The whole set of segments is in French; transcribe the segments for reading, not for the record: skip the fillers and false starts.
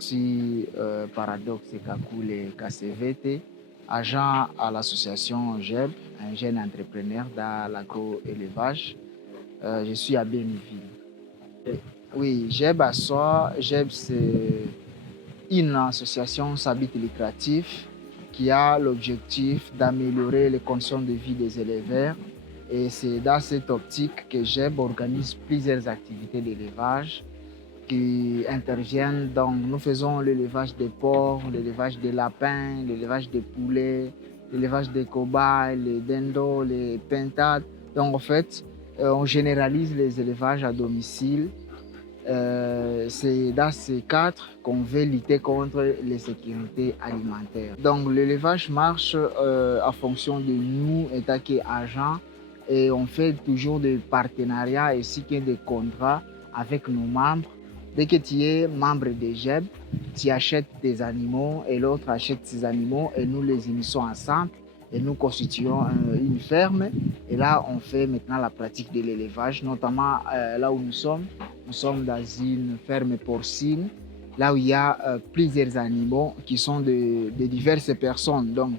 Si Paradoxe Kakule KCVT, agent à l'association JEB, un jeune entrepreneur dans l'agro-élevage. Je suis à Béniville. Oui, JEB à soi, JEB c'est une association sans but lucratif qui a l'objectif d'améliorer les conditions de vie des éleveurs. Et c'est dans cette optique que JEB organise plusieurs activités d'élevage qui interviennent. Donc, nous faisons l'élevage des porcs, l'élevage des lapins, l'élevage des poulets, l'élevage des cobayes, les dindos, les pintades. Donc, en fait, on généralise les élevages à domicile. C'est dans ces cadres qu'on veut lutter contre les sécurités alimentaires. Donc, l'élevage marche en fonction de nous, État qui est agent, et on fait toujours des partenariats ainsi que des contrats avec nos membres. Dès que tu es membre de JEB, tu achètes des animaux et l'autre achète ses animaux et nous les unissons ensemble et nous constituons une ferme. Et là, on fait maintenant la pratique de l'élevage, notamment là où nous sommes. Nous sommes dans une ferme porcine, là où il y a plusieurs animaux qui sont de diverses personnes. Donc,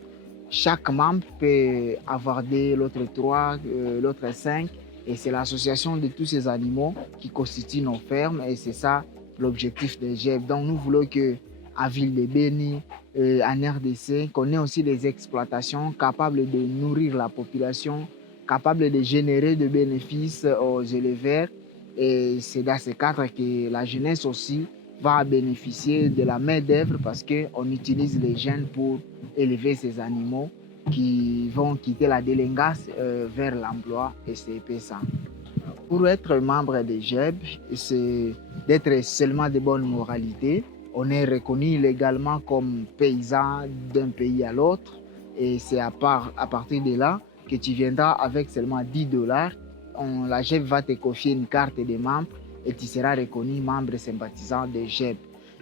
chaque membre peut avoir deux, l'autre trois, l'autre cinq. Et c'est l'association de tous ces animaux qui constitue nos fermes. Et c'est ça l'objectif de JEB. Donc, nous voulons qu'à Ville de Béni, en RDC, qu'on ait aussi des exploitations capables de nourrir la population, capables de générer de bénéfices aux éleveurs. Et c'est dans ce cadre que la jeunesse aussi va bénéficier de la main-d'œuvre parce qu'on utilise les jeunes pour élever ces animaux qui vont quitter la délinquance vers l'emploi et c'est ça. Pour être membre de JEB, c'est d'être seulement de bonne moralité. On est reconnu légalement comme paysan d'un pays à l'autre et c'est à partir de là que tu viendras avec seulement $10. La JEB va te confier une carte de membre et tu seras reconnu membre sympathisant de JEB.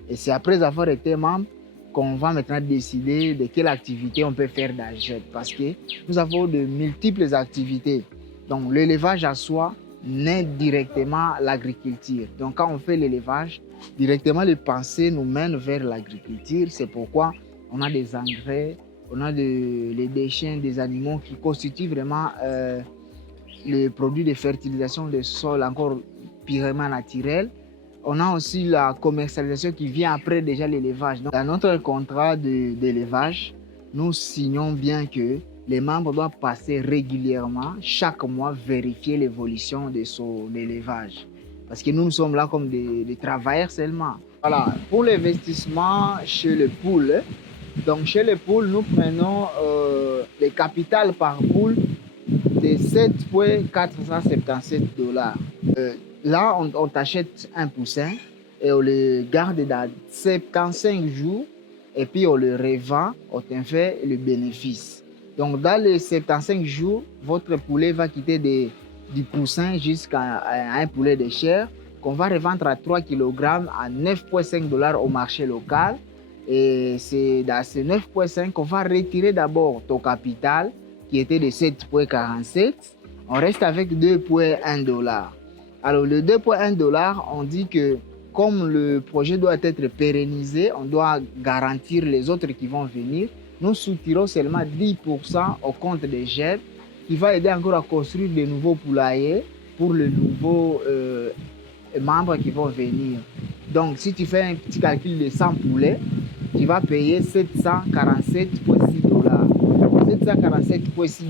Et c'est après avoir été membre qu'on va maintenant décider de quelle activité on peut faire dans JEB parce que nous avons de multiples activités. Donc l'élevage à soi naît directement l'agriculture. Donc quand on fait l'élevage, directement les pensées nous mènent vers l'agriculture. C'est pourquoi on a des engrais, on a les déchets des animaux qui constituent vraiment les produits de fertilisation des sols encore purement naturels. On a aussi la commercialisation qui vient après déjà l'élevage. Dans notre contrat d'élevage, nous signons bien que les membres doivent passer régulièrement, chaque mois, vérifier l'évolution de son élevage. Parce que nous sommes là comme des travailleurs seulement. Voilà, pour l'investissement chez les poules, donc chez les poules, nous prenons les capitales par poule de $7,477. Là, on t'achète un poussin et on le garde dans 75 jours et puis on le revend, on t'en fait le bénéfice. Donc, dans les 75 jours, votre poulet va quitter du poussin jusqu'à un poulet de chair qu'on va revendre à 3 kg à $9,5 au marché local. Et c'est dans ces 9,5 qu'on va retirer d'abord ton capital qui était de 7,47. On reste avec $2,1. Alors, le $2,1, on dit que comme le projet doit être pérennisé, on doit garantir les autres qui vont venir. Nous soutirons seulement 10% au compte de JEB qui va aider encore à construire de nouveaux poulaillers pour les nouveaux membres qui vont venir. Donc, si tu fais un petit calcul de 100 poulets, tu vas payer $747,6. $747,6,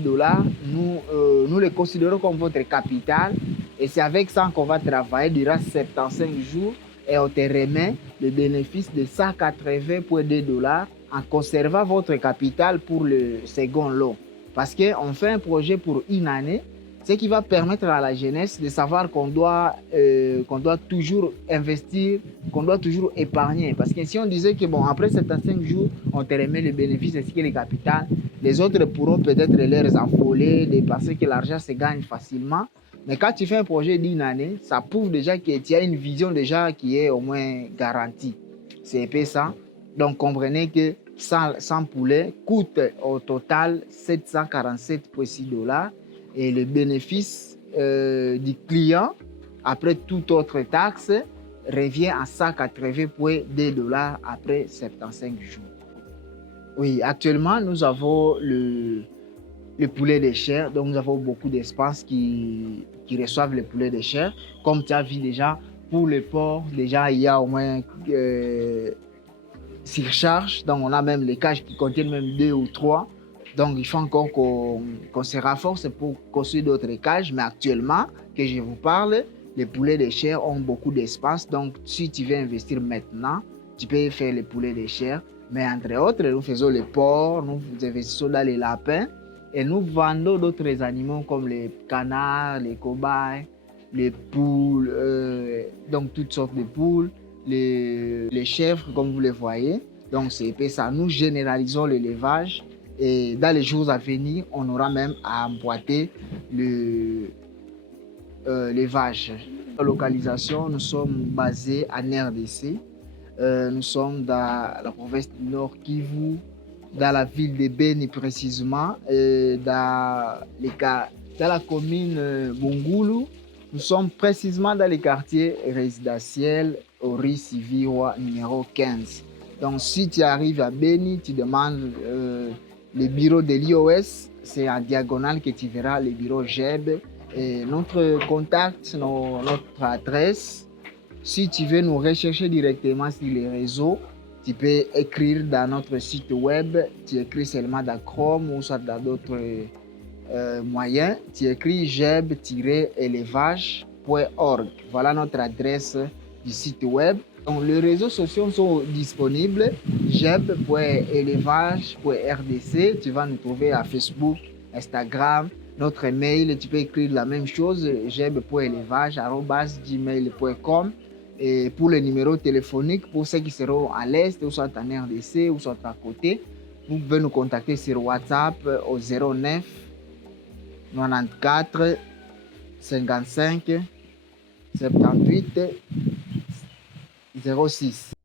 nous les considérons comme votre capital et c'est avec ça qu'on va travailler durant 75 jours et on te remet le bénéfice de $180,2 en conservant votre capital pour le second lot. Parce qu'on fait un projet pour une année, ce qui va permettre à la jeunesse de savoir qu'on doit toujours investir, qu'on doit toujours épargner. Parce que si on disait que bon, après 75 jours, on te remet le bénéfice ainsi que le capital, les autres pourront peut-être les affoler, de penser que l'argent se gagne facilement. Mais quand tu fais un projet d'une année, ça prouve déjà que tu as une vision déjà qui est au moins garantie. C'est un peu ça. Donc comprenez que 100 poulets coûte au total $747,6 et le bénéfice du client, après toute autre taxe, revient à 180,2 $ après 75 jours. Oui, actuellement, nous avons le poulet de chair. Donc, nous avons beaucoup d'espaces qui reçoivent le poulet de chair. Comme tu as vu déjà, pour le porc, déjà, il y a au moins surcharge. Donc, on a même les cages qui contiennent même 2 ou 3. Donc, il faut encore qu'on se renforce pour construire d'autres cages. Mais actuellement, que je vous parle, les poulets de chair ont beaucoup d'espace. Donc, si tu veux investir maintenant, tu peux faire les poulets de chair. Mais entre autres, nous faisons les porcs, nous investissons dans les lapins et nous vendons d'autres animaux comme les canards, les cobayes, les poules, donc toutes sortes de poules, les chèvres comme vous les voyez. Donc c'est ça, nous généralisons l'élevage et dans les jours à venir, on aura même à emboîter l'élevage. La localisation, nous sommes basés en RDC. Nous sommes dans la province du Nord Kivu, dans la ville de Beni précisément, dans la commune Bungulu. Nous sommes précisément dans le quartier résidentiel Ori Siviwa numéro 15. Donc si tu arrives à Beni, tu demandes le bureau de l'IOS, c'est en diagonale que tu verras le bureau GEB. Et notre contact, notre adresse. Si tu veux nous rechercher directement sur les réseaux, tu peux écrire dans notre site web, tu écris seulement dans Chrome ou soit dans d'autres moyens, tu écris jeb-élevage.org. Voilà notre adresse du site web. Donc, les réseaux sociaux sont disponibles, jeb.élevage.rdc, tu vas nous trouver à Facebook, Instagram, notre mail, tu peux écrire la même chose, jeb.élevage@gmail.com. Et pour les numéros téléphoniques, pour ceux qui seront à l'Est, ou soit en RDC, ou soit à côté, vous pouvez nous contacter sur WhatsApp au 09 94 55 78 06.